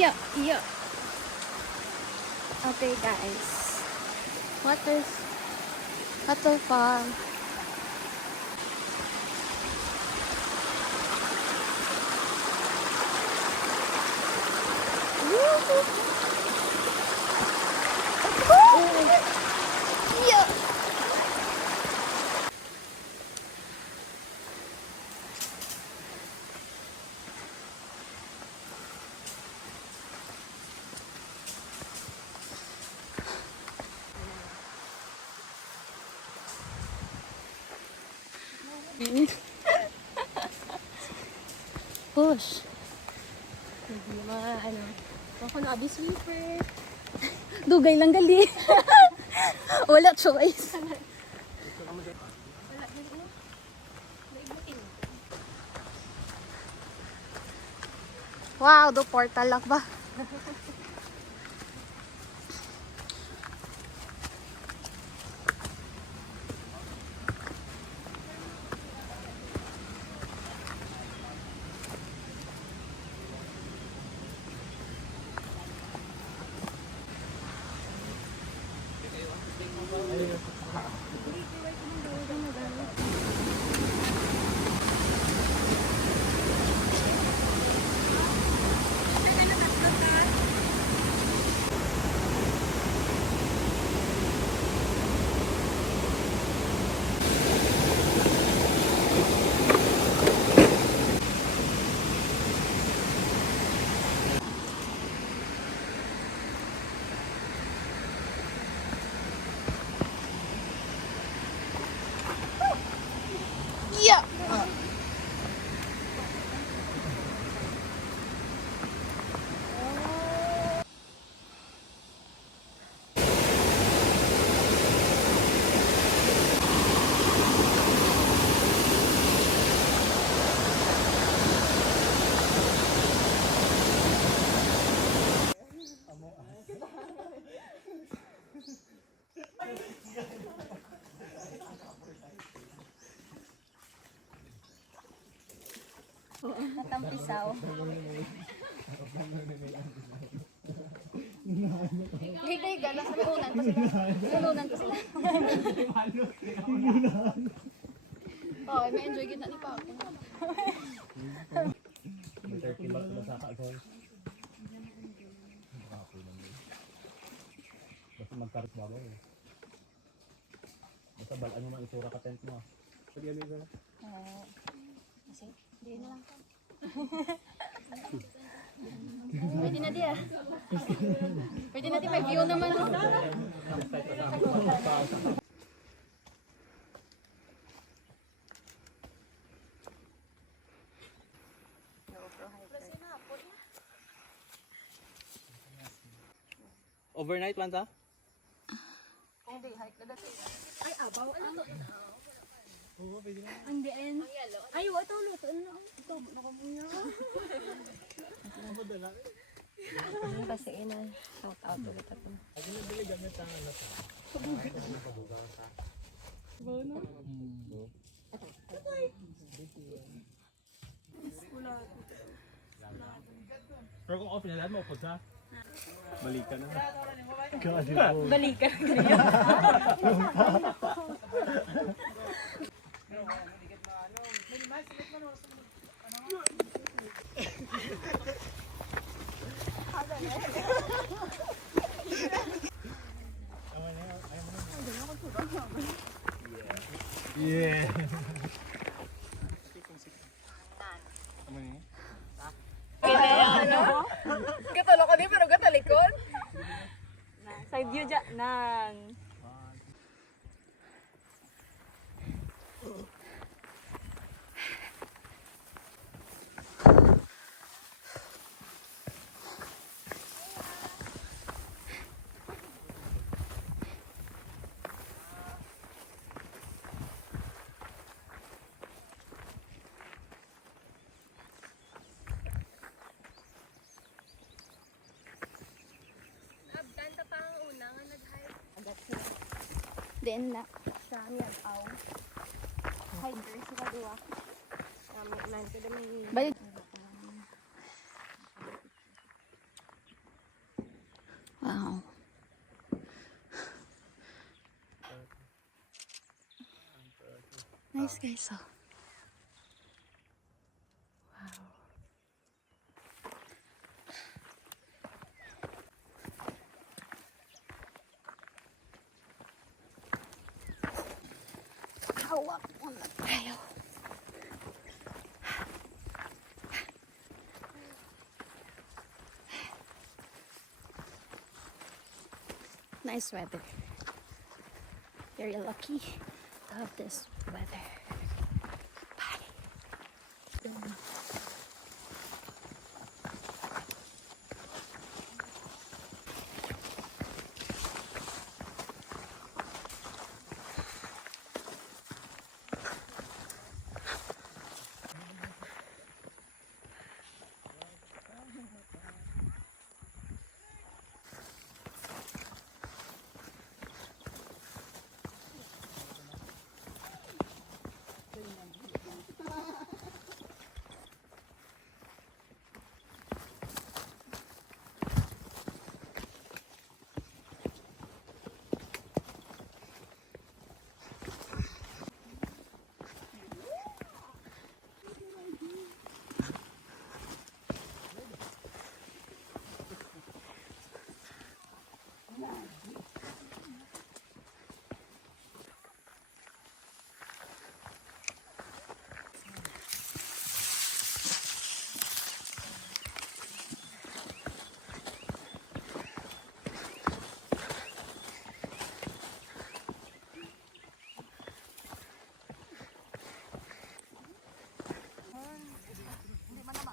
Yeah, yeah. Okay, guys. Waterfall. Yeah. Push. Hindi mga ano. Ako na abi sweeper. Dugay lang gali. Wala choice. Wow, do portal lang ba? Yeah. Natampisaw. Higay gala sa lunan pa sila. Lunan pa sila. Oh, may enjoy gid na ni pa. Basta magkarit mo agad eh. Basta balaan mo mang isura ka tent mo. Pwede yan yun. Kasi, di na lang. Pwede na di ah. Pwede na di, may view naman. Overnight man ta? Hindi, hike na dati. Ay, abaw. Ano to? Oo, pwede na. Ang diin. Ay, ito luto na. Ito, nakabuya. Ano kasi ina, shout out ulit ako. Ako na bili gamit ang ano ta. Bono? Pero kung off na lahat mo, pag sa? Balikan na. Balikan. Yeah. Katalo ko din pero katalikod. Side view dyan. Nang. Then na sa Miagaw. Hiker sila dua. Balik. Wow. Nice guys, oh. Wow. Hawak muna tayo. Nice weather. Very lucky to have this weather. Bye.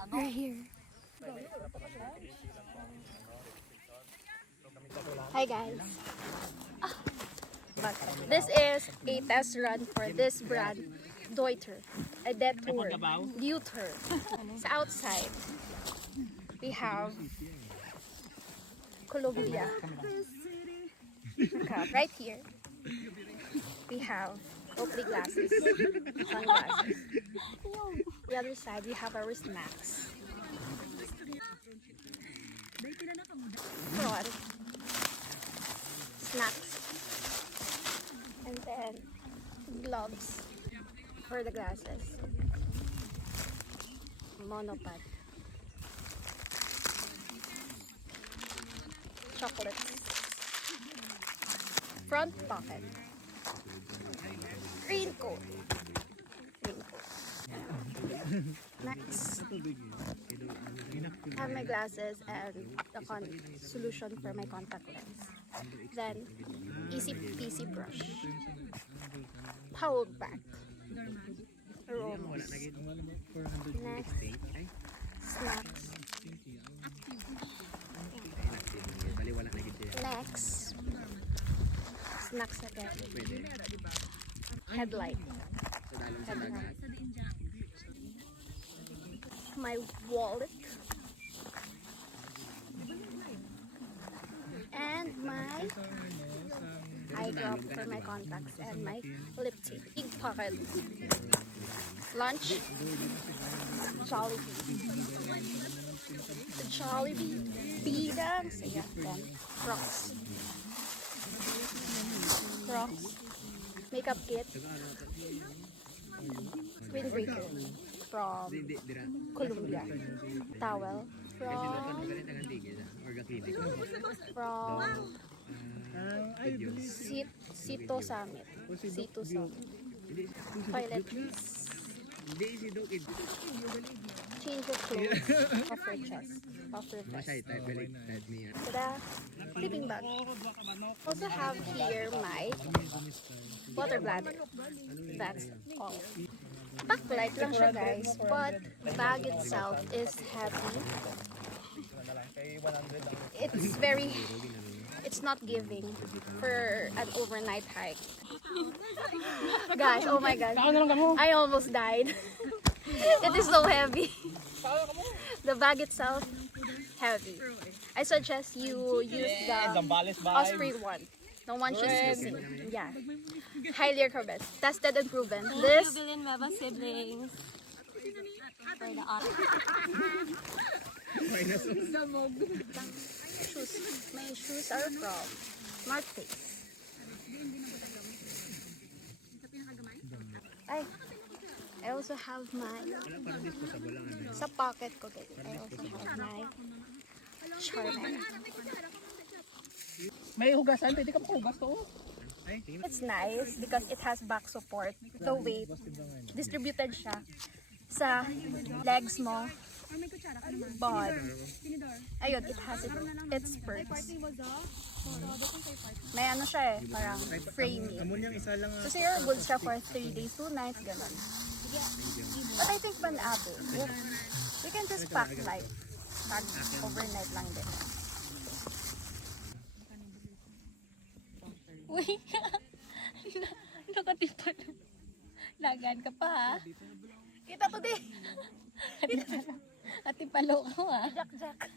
We're here. Hi guys. This is a test run for this brand, Deuter. A detour. Deuter. Sa outside, we have Columbia. Okay, right here, we have Oakley glasses, sunglasses. The other side, we have our snacks. Prawn. Snacks. And then gloves for the glasses. Monopod. Chocolates. Front pocket. Raincoat. Next, I have my glasses and the solution for my contact lens. Then, easy peasy brush. Towel bag. Aromos. Next, snacks. Next, snacks again. Headlight. My wallet and my eye drop for my contacts and my lip tint. Big pocket. Lunch. Jollibee. Jollibee. Bidang. So yeah, then Crocs. Crocs. Makeup kit. Windbreaker from Columbia. Towel from Sito Summit. Sito Summit. Toiletries. Change of clothes. Puffer chest. Puffer vest. Tada! Sleeping bag. Also have here my water bladder. That's all. Backlight lang siya guys, but the bag itself is heavy. It's not giving for an overnight hike. Guys, oh my god, I almost died. It is so heavy. The bag itself, heavy. I suggest you use the Osprey one. The one she's using. Yeah. Highly recommend. Tested and proven. This Bilin Meva siblings. For the shoes. My shoes choose our from. Smart face. Ay, I also have my, sa pocket ko guys, I also have my Charmin. May hugasan, pwede ka makugas to. It's nice because it has back support. The weight, distributed siya sa legs mo. But, ayun, it has its perks. May ano siya eh, parang framing. So, siguro siya for 3 days, 2 nights, ganun. But I think pan-ate, if we can just pack light, pack overnight lang din. Uy, nakatipan. Lagan ka pa ha. Kita ko din! Ati palo ka ha. Jack, Jack.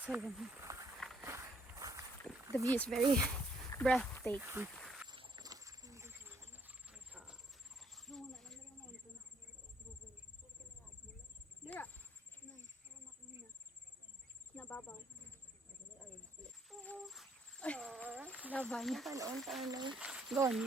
So, yun. The view is very breathtaking. Nababaw. Laban. Panoon ka lang. Gone.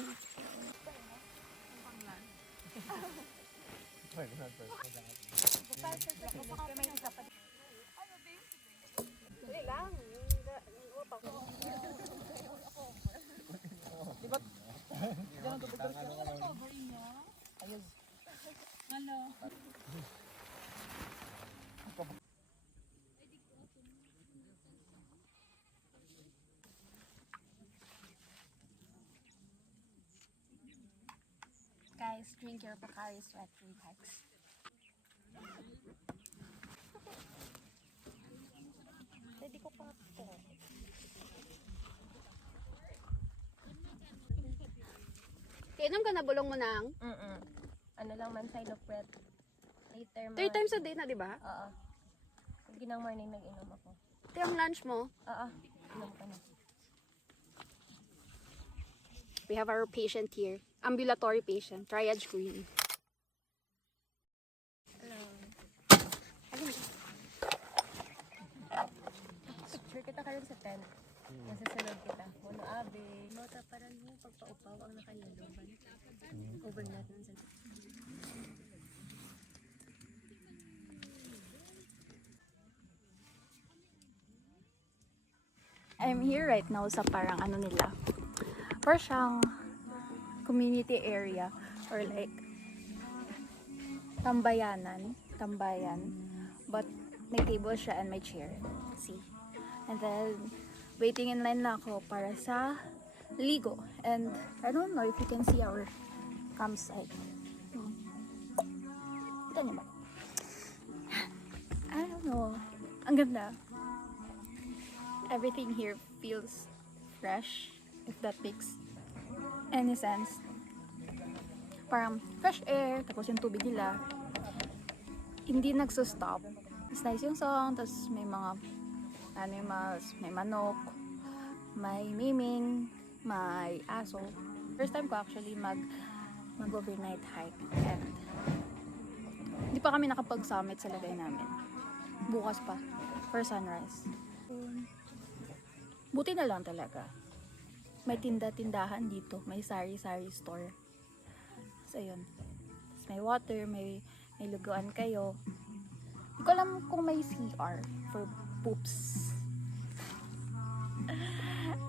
Guys, drink your Pocari Sweat Relax. Pwede ko pa ito. Kainom ka na bulong mo nang? Ano lang man side of breath. Later 3 times a day na, di ba? Oo. Ginang morning nag-inom ako. Ito yung lunch mo. Oo. Inom ka na. We have our patient here. Ambulatory patient. Triage queen. Picture kita karon sa tent. Nasa sunod kita. Mono abe. Mota parang mo pagpaupaw ang nakayaluban. Overnight nun sa I'm here right now sa parang ano nila. Or siyang community area or like tambayan, but may table siya and may chair. See? And then waiting in line na ako para sa ligo. And I don't know if you can see our campsite. Kita niyo ba? I don't know. Ang ganda. Everything here feels fresh, if that makes any sense. Parang fresh air, tapos yung tubig nila hindi nagso-stop. It's nice yung song, tapos may mga animals, may manok, may miming, may aso. First time ko actually mag-overnight hike, and hindi pa kami nakapag-summit sa lagay namin. Bukas pa, for sunrise. Buti na lang talaga. May tinda-tindahan dito. May sari-sari store. So, yun. Tapos may water, may luguan kayo. Hindi ko alam kung may CR for poops.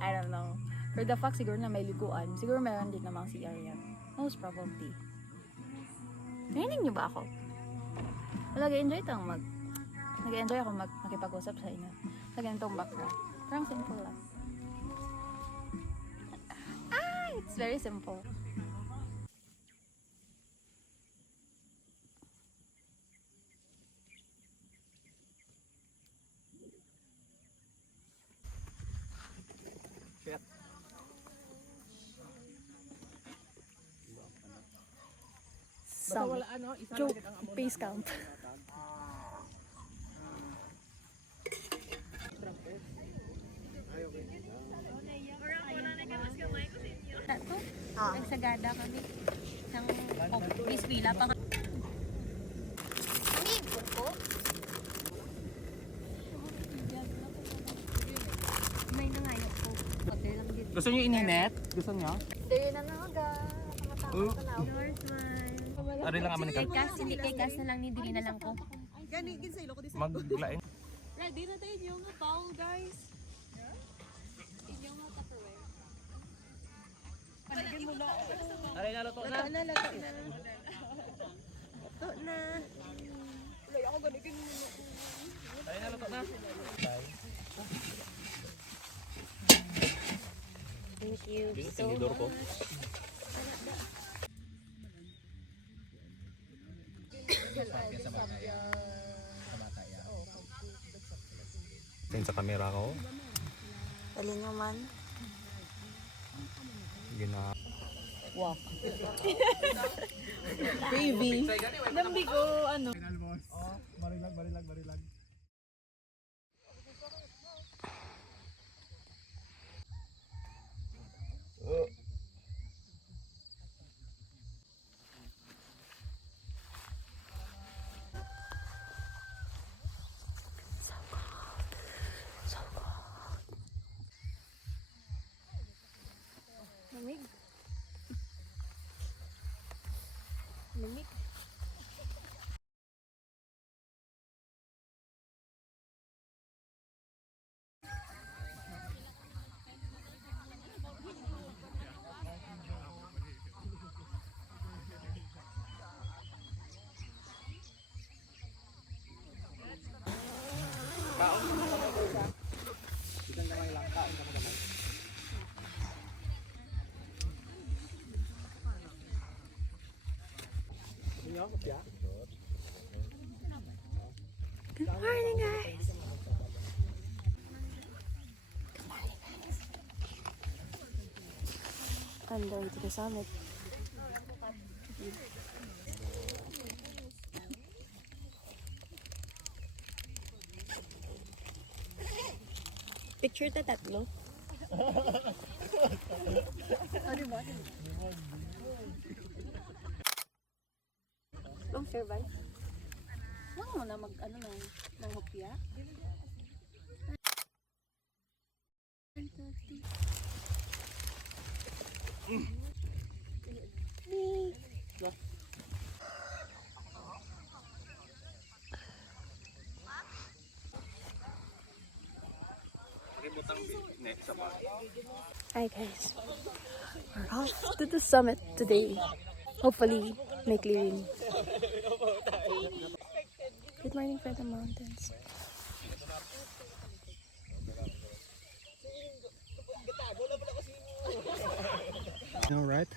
I don't know. For the fact, siguro na may luguan. Siguro meron din namang CR yan. Most probably. Narinig niyo ba ako? Nag-enjoy ako makipag-usap sa inyo. Sa ganitong background. Parang simple lang. It's very simple. Some joke base camp. Tato, nagsagada kami. Isang bisbila pa. Kami, po. May nangayo po. Okay lang dito. Gusto niyo ininet? Gusto niyo? Dili na naga. Kamatao ka na. Lord, smile. Ari lang aman Kay Cass, hindi kay Cass na lang ni Dili na lang ko. Maglain. Ready na tayo yung bowl, guys. Inyong Tupperware. Panagin mo na. Ari na luto na. Lato na, lato na. Lato na. Ari na luto na. Thank you so Tinidor ko. much. Tingin sa camera ko. Dali naman. Gina. Baby. Dambi ko, ano. Barilag. Lamig. Lamig. Good morning, guys. I'm going to the summit. Picture ta tatlo. Long survive. Huwag mo na mag-ano ng hopya. Hi guys, we're off to the summit today. Hopefully, may clearing. Good morning for the mountains. All right.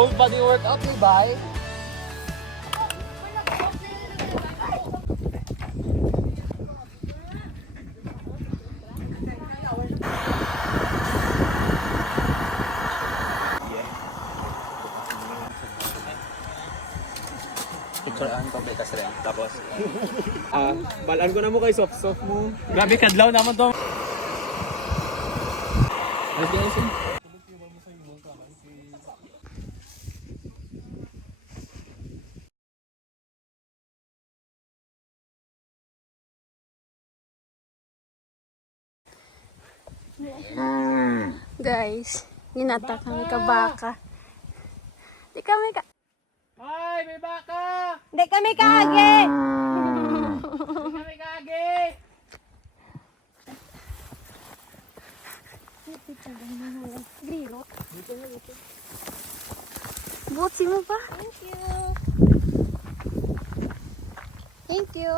Whole body workout ni Bay. Picturean kompletas rin. Tapos, Balaan ko na mo kay soft-soft mo. Grabe kadlaw naman to. Guys, ginatak kami ka baka. Di kami ka... Ay, may baka! Hindi kami kaage! Kami kagi! Butsi mo pa? Thank you! Thank you.